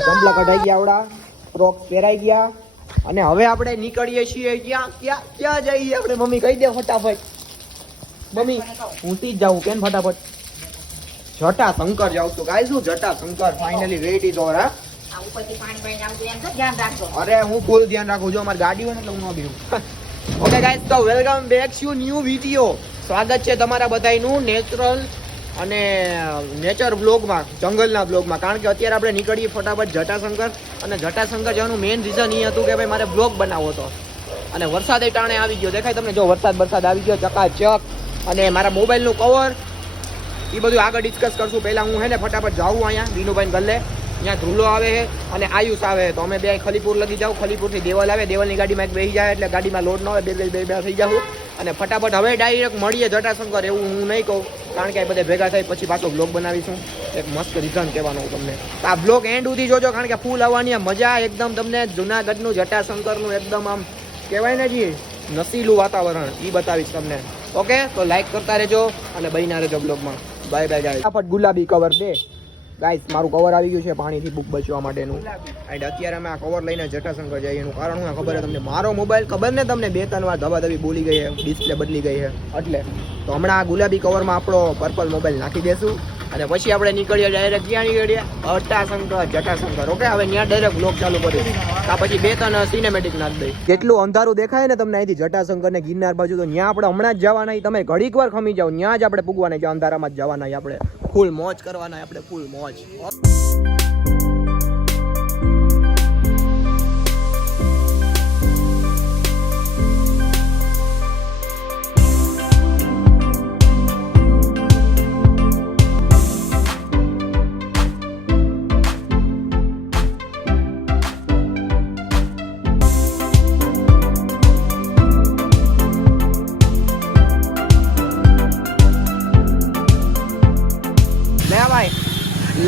ભાઈ ચંપલા કઢાઈ ગયા આવડા, ફ્રોક પહેરાઈ ગયા અને હવે આપણે નીકળીએ છીએ. ક્યાં જઈએ આપણે? મમ્મી કહી દે ફટાફટ. મમ્મી હું જ જાઉં કેમ ફટાફટ? જટા શંકર જાઉં છું. ગાય શું જટા શંકર ફાઇનલી રેડી તો. હા અરે હું ફૂલ ધ્યાન રાખું છું. અમારી ગાડી હોય ને એટલે હું ન બીવું. ઓકે ગાઈસ, તો welcome back to new video. સ્વાગત છે તમારા બધાનું નેચરલ અને નેચર બ્લોગમાં, જંગલના બ્લોગમાં. કારણ કે અત્યારે આપણે નીકળીએ ફટાફટ જટાશંકર. અને જટાશંકર જવાનું મેઇન રીઝન એ હતું કે ભાઈ મારે બ્લોગ બનાવવો હતો. અને વરસાદ એ ટાણે આવી ગયો. દેખાય તમને? જો વરસાદ આવી ગયો ચકાચક. અને મારા મોબાઈલનું કવર એ બધું આગળ ડિસ્કસ કરશું. પહેલાં હું હે ને ફટાફટ જાઉં અહીંયા વિનુભાઈ ગલ્લે. ત્યાં ધૂલો આવે છે અને આયુષ આવે તો અમે બે ખલીપુર લગી જાઉં. ખલીપુરથી દેવલ આવે, દેવલની ગાડીમાં એક બેસી જાય એટલે ગાડીમાં લોડ ન હોય. બે થઈ જાઉં અને ફટાફટ હવે ડાયરેક્ટ મળીએ જટાશંકર. એવું હું નહીં કહું કારણ કે બધે ભેગા થઈ પછી પાછો બ્લોગ બનાવીશું. એક મસ્ત રીઝન કહેવાનું તમને. આ બ્લોગ એન્ડ સુધી જોજો કારણ કે ફૂલ આવવાની મજા એકદમ તમને. જુનાગઢનું જટાશંકરનું એકદમ આમ કહેવાય ને જી નસીલું વાતાવરણ એ બતાવીશ તમને. ઓકે, તો લાઈક કરતા રહેજો અને બન્યા રહેજો બ્લોગમાં. Bye bye guys. ફટાફટ ગુલાબી કવર દે ગાઈસ. મારું કવર આવી ગયું છે પાણીથી બુક બચવા માટેનું. એન્ડ અત્યારે અમે આ કવર લઈને જટાશંકર જઈએ. એનું કારણ શું ખબર છે તમને? મારો મોબાઈલ ખબર ને તમને 2-3 વાર ધબાધબી બોલી ગઈ છે, ડિસ્પ્લે બદલી ગઈ છે. એટલે તો હમણાં આ ગુલાબી કવરમાં આપણો પર્પલ મોબાઈલ નાખી દેશું અને પછી આપણે નીકળીએ ડાયરેક્ટ. ક્યાં નીકળીએ? જટાશંકર. ઓકે, હવે ત્યાં ડાયરેક્ટ બ્લોગ ચાલુ કરીશું. આ પછી 2-3 સિનેમેટિક નાખી દઈ. કેટલું અંધારું દેખાય ને તમને અહીંથી જટાશંકર ને ગિરનાર બાજુ. તો ત્યાં આપણે હમણાં જ જવાના. તમે ઘડીક વાર ખમી જાઓ, ત્યાં જ આપણે પૂગવાના. જ્યાં અંધારામાં જ જવાના. આપણે ફૂલ મોજ કરવાના. આપણે ફૂલ મોજ.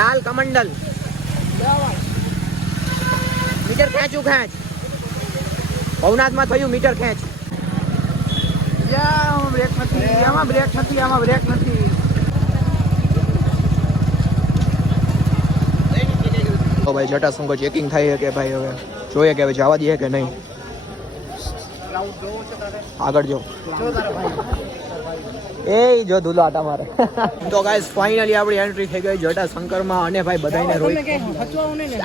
લાલ કમંડલ મીટર ખેંચું ખેંચ. ભવનાથમાં થયું મીટર ખેંચ. બ્રેક નથી, આમાં બ્રેક નથી, આમાં બ્રેક નથી. તો ભાઈ જટાશંકર ચેકિંગ થાય કે ભાઈ હવે જોઈએ કે હવે જવા દઈએ કે નહીં. આગળ જો એ જો ધૂલો આટા મારે. તો ગાઈસ ફાઇનલી આપણી એન્ટ્રી થઈ ગઈ જટાશંકરમાં. અને ભાઈ બધાને રોઈ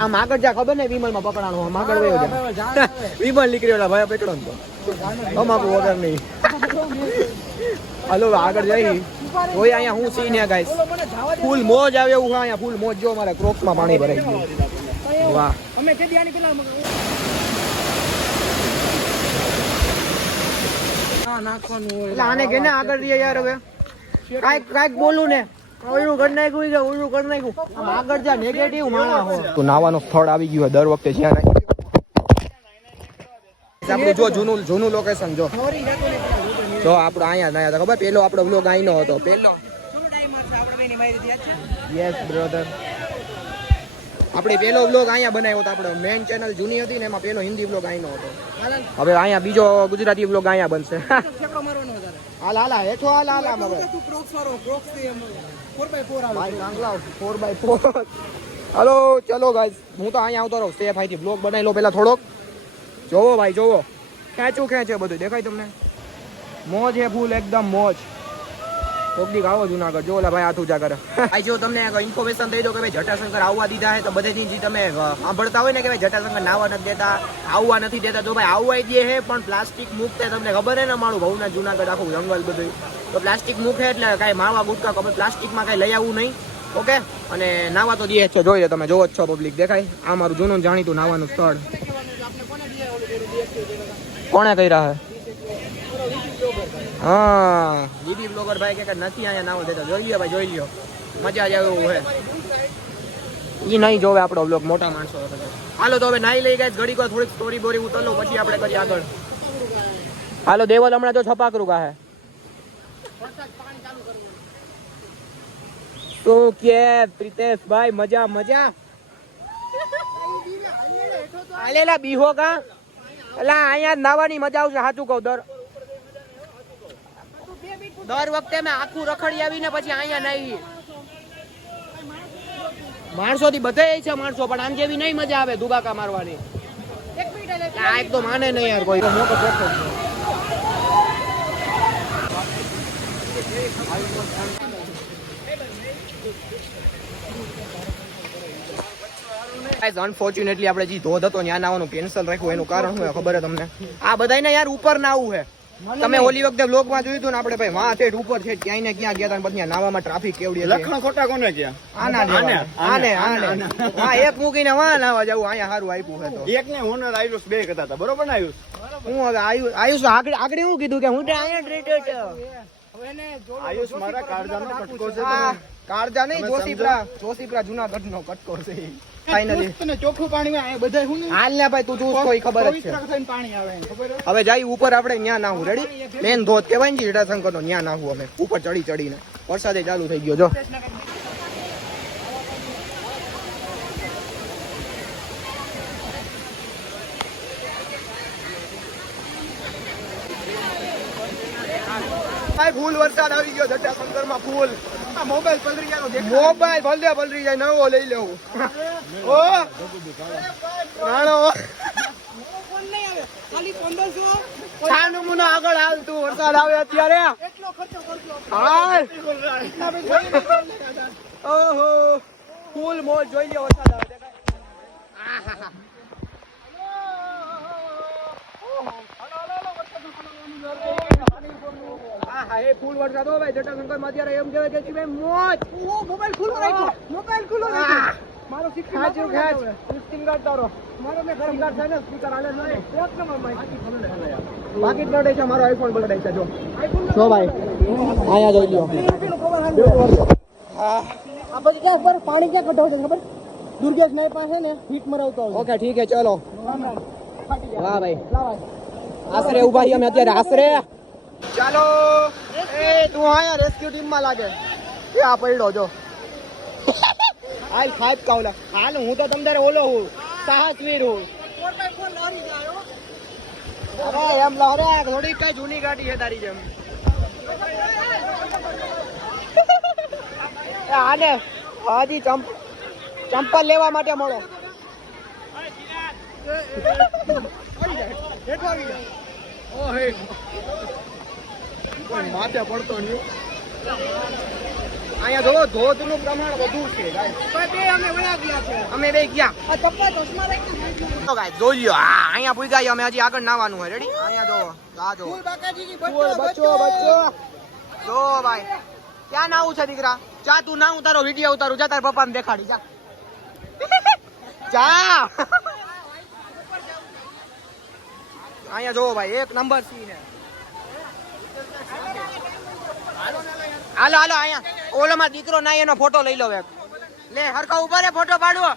આમ આગળ જા. ખબર ને વિમલમાં પકડાણો આમ આગળ વયો જા. વિમલ નીકળ્યો ભાઈ પકડો ને તો અમારું વગર નહીં. હલો આગળ જઈ હોય. અહીંયા હું સીન હે ગાઈસ. ફૂલ મોજ આવે એવું અહીંયા ફૂલ મોજ. જો મારા ક્રોક્સમાં પાણી ભરાઈ ગયું. વાહ. અમે કેદી આની પેલા આને કેને આગળ રહીએ યાર. હવે કાઈક બોલું ને ઓલું કરી નાખ્યું છે, ઓલું કરી નાખ્યું. આમ આગળ જા. નેગેટિવ માણસ હો. તો નાવાનું સ્થળ આવી ગયું દર વખતે જ્યાં આપણું જો જૂનું લોકેશન જો આપણો અહીંયા ના હતા ખબર. પેલો આપણો બ્લોગ અહીંનો હતો. પેલો યસ બ્રધર. આપણે પેલો બ્લોગ અહીંયા બનાવ્યો હતો. આપણે મેઇન ચેનલ જૂની હતી ને એમાં પેલો હિન્દી બ્લોગ અહીંનો હતો. હવે અહીંયા બીજો ગુજરાતી બ્લોગ અહીંયા બનશે. હાલ હેઠો હાલ મારો 4x4 હાલો ચલો ગાઈસ. હું તો અહીંયા આવતો રહું સેફ. અહીંથી બ્લોગ બનાવી લો પેલા થોડોક. જોવો ભાઈ જોવો. ખેંચે બધું દેખાય તમને. મોજ હે ફૂલ એકદમ મોજ. કોકડીક આવો જુનાગઢ. જો ઓલા ભાઈ હાથ ઊંચા કરે. ભાઈ જો તમને ઇન્ફોર્મેશન દઈ દો કે ભાઈ જટાશંકર આવવા દીધા છે તો બધેથી જે તમે સાંભળતા હોય ને કે ભાઈ જટાશંકર નાવા નથી દેતા, આવવા નથી દેતા. તો ભાઈ આવવા દે છે પણ પ્લાસ્ટિક મુક્ત. તમને ખબર હે ને મારું ભવના જુનાગઢ આખું જંગલ બધું તો પ્લાસ્ટિક મૂકે એટલે કાંઈ માવા ગુટકા ખબર પ્લાસ્ટિકમાં કાંઈ લઈ આવવું નહીં. ઓકે, અને નાવા તો દે છે. જોઈ લો તમે જોવો જ છો પબ્લિક. દેખાય આ મારું જૂનું જાણીતું નાવાનું સ્થળ. કોણે કર્યા હે? હા બીબી બ્લોગર ભાઈ કે નથી અહીંયા નાવા દેતા. જોઈ લ્યો ભાઈ, જોઈ લ્યો. મજા જ આવે એવું હે. ઈ નહીં જોવે આપણો બ્લોગ. મોટા માણસો. હાલો તો હવે નાઈ લઈ ગયા ઘડીક વાર થોડીક સ્ટોરી બોરી ઉતરલો પછી આપણે કરીએ આગળ. હાલો દેવલ હમણાં જો છપાકરું કાહે તો કે પ્રિતેશભાઈ મજા આલેલા બીહો કા. એટલે અહીંયા નાવાની મજા આવશે. સાચું કહું દર વખતે મેં આખું રખડી આવીને પછી અહીંયા નાઈ. માણસો થી બધે છે માણસો, પણ આમ જેવી નહીં મજા આવે દુબાકા મારવાની. આ એક તો માને નહીં યાર કોઈ. મોટો પ્લેટફોર્મ છે. અનફોર્ચ્યુનેટલી આપણે જે ધોધ હતો ત્યાં આવવાનું કેન્સલ રાખ્યું. એનું કારણ શું ખબર છે તમને? આ બધાને યાર ઉપર ના આવવું છે. તમે ઓલી વખતે બ્લોગ માં જોયું હતું ને, આપણે ભાઈ વાં ઠેઠ ઉપર છે ક્યાંય ને ક્યાં ગયા હતા, બધા નાવામાં ટ્રાફિક કેવડી હતી. લખણ ખોટા કોને ગયા? આને હા, એક મૂકીને વાં નાવા જવું. અહીંયા સારું આપ્યું છે તો એક ને ઓનર આયુષ બે કહેતા હતા, બરોબર ને આયુષ? હું હવે આયુષ આગળ એવું કીધું કે હું અહીંયા ટ્રેટેડ છે. આયુષ મારા કાળજાનો કટકો છે. કાળજા નહીં, જોશીપરા જુનાગઢનો કટકો છે. ફાઇનલી તને ચોખ્ખું પાણી આ બધા હું હાલ ને ભાઈ, તું જોશ કોઈ ખબર જ છે. પાણી આવે ખબર. હવે જાય ઉપર આપણે ન્યા નાહું. રેડી? મેન ધોધ કહેવાય ને જટાશંકર નો, ન્યા નાહું અમે ઉપર ચડીને. વરસાદે ચાલુ થઈ ગયો જો. ફૂલ વરસાદ આવી ગયો જટાશંકર માં. ફૂલ મોબાઈલ પલરી જાય, મોબાઈલ ભલે પલરી જાય, નવો લઈ લેવું. ઓ નાનો આગળ હાલ તું, વરસાદ આવે અત્યારે. ઓહો ફૂલ મોજ જોઈ લે, વરસાદ આવે. ફૂલ વરસાદ હો ભાઈ જટાશંકર માં. અત્યારે એમ કહેવાય કે ભાઈ મોજ. મોબાઈલ ખુલ્લો રાખ્યો, મોબાઈલ ખુલ્લો રાખ્યો. મારો ખેંચ સ્ક્રીન ગાર્ડ તારો. મારો મે ગરમ ગાર્ડ છે ને, સ્પીકર હાલે છે. એક નંબર માં બાકી બળડે છે, મારો આઈફોન બળડે છે જો. જો ભાઈ આયા જોઈ લ્યો. આ પછી ક્યાં ઉપર પાણી ક્યાં કઢાવ છે ખબર? દુર્ગેશ નાય પાસે ને હીટ મરાવતો. ઓકે ઠીક છે ચલો. વાહ ભાઈ આશરે ઉભા છીએ અમે અત્યારે. આશરે ચાલો. એ તું આયા રેસ્ક્યુ ટીમ માં લાગે. એ આ પડ્યો જો. હાલ 5 કાવલા. હાલ હું તો તમને ઓલો હું સાહસવીર હું. અરે એમ લહરે થોડી કઈ જૂની ગાડી છે તારી જેમ. આને હાજી ચંપલ લેવા માટે મળો. માથે પડતો નહીં. અહીંયા જો ધોધ નું પ્રમાણ વધુ છે. અમે બે ગયા જોઈ લ્યો. અહીંયા પૂગ્યા અમે, હજી આગળ નાવાનું હોય. રેડી? અહીંયા જો આ જો બચ્ચો જો ભાઈ ક્યાં નાવું છે દીકરા? જા તું નાવું, તારો વિડીયો ઉતારું. જા તારા પપ્પાને દેખાડી. જા જા. અહીંયા જો ભાઈ એક નંબર સીન હે. હાલો અહીંયા ઓલો માં દીકરો ના એનો ફોટો લઈ લો એક. લે હરખા ઉભા રે, ફોટો પાડવો.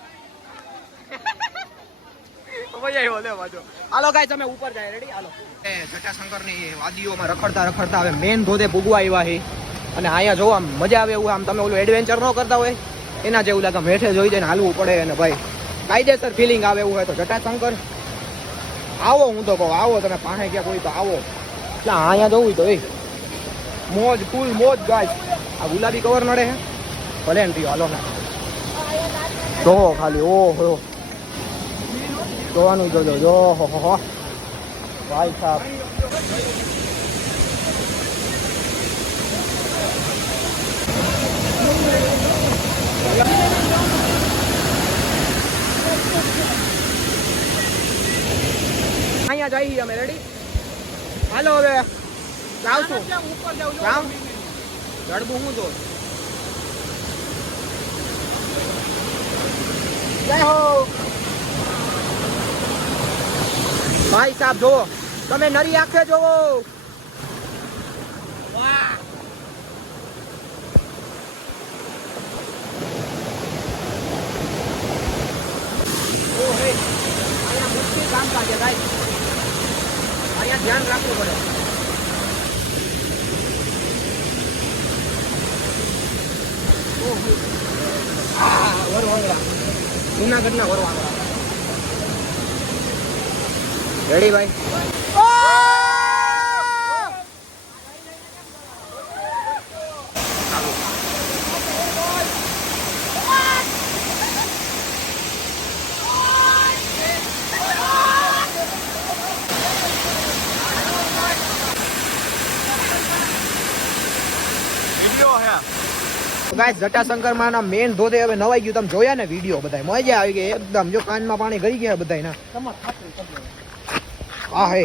હાલો ગાઈસ અમે ઉપર જાય. રેડી? હાલો. જટાશંકર ની વાદીઓમાં રખડતા હવે મેન ધોધે ભૂગવા આવ્યા છે. અને અહીંયા જોવા મજા આવે એવું. આમ તમે ઓલું એડવેન્ચર ન કરતા હોય એના જેવું લાગે. મેઠે જોઈ જઈને હાલવું પડે. અને ભાઈ કાયદેસર ફિલિંગ આવે એવું હોય તો જટાશંકર આવો. હું તો કહું આવો તમે. પાસે ક્યાં કોઈ તો આવો. એટલે અહીંયા જવું તો મોજ, ફૂલ મોજ ગાઈસ. આ ગુલાબી કવર નડે હે ભલે ને હાલો ને જો ખાલી. ઓહો જોવાનું જોજો જો. હો ભાઈ સાહેબ અહીંયા જઈએ અમે. રેડી? હાલો હવે જાવ છું. જડબું હું તો જય હો ભાઈ સાહેબ. જો તમે નરી આંખે જોવો. વાહ અહીંયા મુશ્કેલ કામકાજ છે ભાઈ. અહીંયા ધ્યાન રાખવું પડે. વરવાંગડા જુનાગઢના વરવાંગડા. રેડી ભાઈ? ગાઈસ જટાશંકરમાં ના મેન ધોધે હવે નવાઈ ગયું. તમે જોયા ને વિડીયો બધા મજા આવી ગઈ એકદમ. જો કાનમાં પાણી ગઈ ગયા બધાયના. હા હે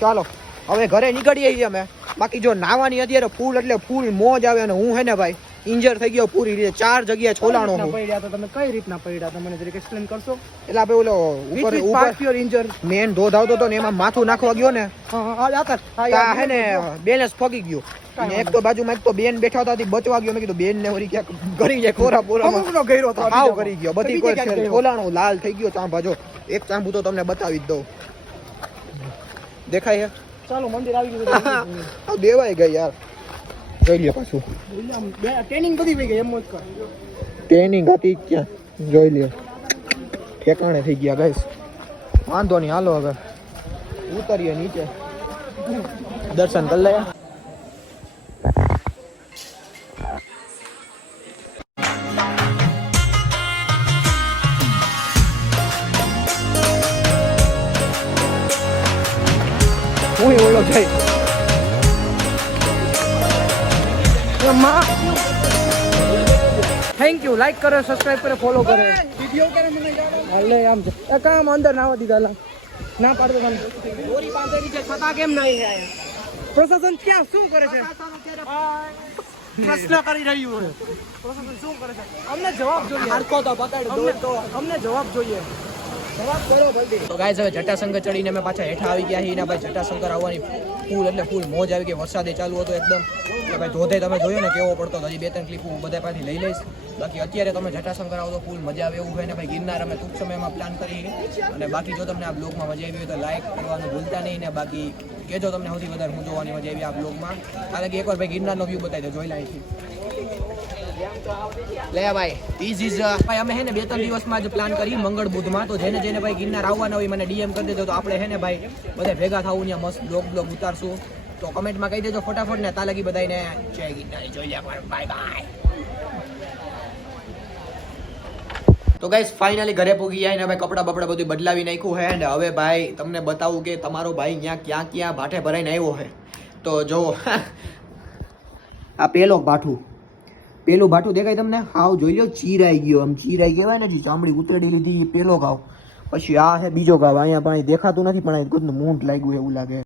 ચાલો હવે ઘરે નીકળીએ છીએ અમે. બાકી જો નાવાની અત્યારે ફૂલ એટલે ફૂલ મોજ આવે. અને હું હે ને ભાઈ ઇન્જર થઈ ગયો પૂરી રીતે. 4 જગ્યાએ છોલાણો હું. પડ્યા તો તમે કઈ રીતના પડ્યા તમને જરીક એક્સપ્લેન કરશો? એટલે આપણે ઓલો ઉપર ઇન્જર મેન ધોધ આવતો હતો ને એમાં માથું નાખવા ગયો ને તા હે ને બેલેન્સ ફગી ગયું. અને એક તો બાજુમાં એક તો બેન બેઠા હતા બચવા ગયો. મેં કીધું બેન ને વળી ક્યાંક કરી જાય કોરા પોરામાં ગયો તો આવ કરી ગયો. બધી કોઈ છોલાણો લાલ થઈ ગયો ચાંપા. જો એક ચાંપુ તો તમને બતાવી જ દઉં. દેખાય છે? ચાલો મંદિર આવી ગયું. દેવાય ગઈ યાર. જોઈ લ્યો પાછું ટ્રેનિંગ બધી વહી ગઈ એમ જ કર. ટ્રેનિંગ હતી જ ક્યાં જોઈ લ્યો. ઠેકાણે થઈ ગયા ગાઈસ. વાંધો નહીં હાલો હવે ઉતરીએ નીચે. દર્શન કરી લઈએ. હું ઓળો જાય થેન્ક યુ. લાઈક કરો, સબસ્ક્રાઇબ કરો, ફોલો કરો. વિડિયો કરે મને હાલે આમ છે. એ કામ અંદર ના આવવા દીધા ના પાડતો તને. દોરી બાંધેલી છે છતાં કેમ નહીં આયા? પ્રશાસન ક્યાં શું કરે છે? પ્રશ્ન કરી રહ્યું છે. પ્રશાસન શું કરે છે? અમને જવાબ જોઈએ. હરકો તો બતાડી દો તો. અમને જવાબ જોઈએ. જવાબ કરો જલ્દી. તો ગાઈસ હવે જટાશંકર ચડીને અમે પાછા હેઠા આવી ગયા છીએ. ને ભાઈ જટાશંકર આવવાની ફૂલ એટલે ફૂલ મોજ આવી ગઈ. વરસાદે ચાલુ હતો એકદમ. એટલે ભાઈ ધોધે તમે જોયો ને કેવો પડતો. હજી 2-3 ક્લિપ હું બધા પાસેથી લઈ લઈશ. બાકી અત્યારે તમે જટાશંકર આવો તો ફૂલ મજા આવે એવું છે. ને ભાઈ ગિરનાર અમે ટૂંક સમયમાં પ્લાન કરી. અને બાકી જો તમને આ બ્લોગમાં મજા આવી હોય તો લાઈક કરવાનું ભૂલતા નહીં. ને બાકી કહેજો તમને સૌથી વધારે હું જોવાની મજા આવી આ બ્લોગમાં. કારણ કે એકવાર ભાઈ ગિરનારનો વ્યૂ બતાવી દો. જોઈ લાવી લે ભાઈ ધીસ ઇઝ ભાઈ અમે હે ને 2-3 દિવસમાં જ પ્લાન કરી મંગળ બુધમાં. તો જેને જેને ભાઈ ગિરનાર આવવાના હોય મને ડીએમ કરી દેજો. તો આપણે હે ને ભાઈ બધા ભેગા થવું ત્યાં મસ્ત બ્લોગ ઉતારશું. તો કમેન્ટમાં કહી દેજો ફટાફટ ને તાલગી બધાને જય ગિરનાર જોઈ લે. Bye bye. તો ગાઈસ ફાઇનલી ઘરે પૂગી જાય ને ભાઈ કપડા બપડા બધું બદલાવી નાખ્યું છે. અને હવે ભાઈ તમને બતાવું કે તમારો ભાઈ ક્યાં ક્યાં ભાઠે ભરાઈને આવ્યો છે. તો જો આ પેલું ભાઠું દેખાય તમને? હાવ જોઈ લો ચીરાઈ ગયો. આમ ચીરાઈ કહેવાય ને જે ચામડી ઉતરેડી લીધી પેલો ઘાવ. પછી આ છે બીજો ઘાવ. અહીંયા પાણી દેખાતું નથી પણ અહીં ખુદનું મૂંઢ લાગ્યું એવું લાગે.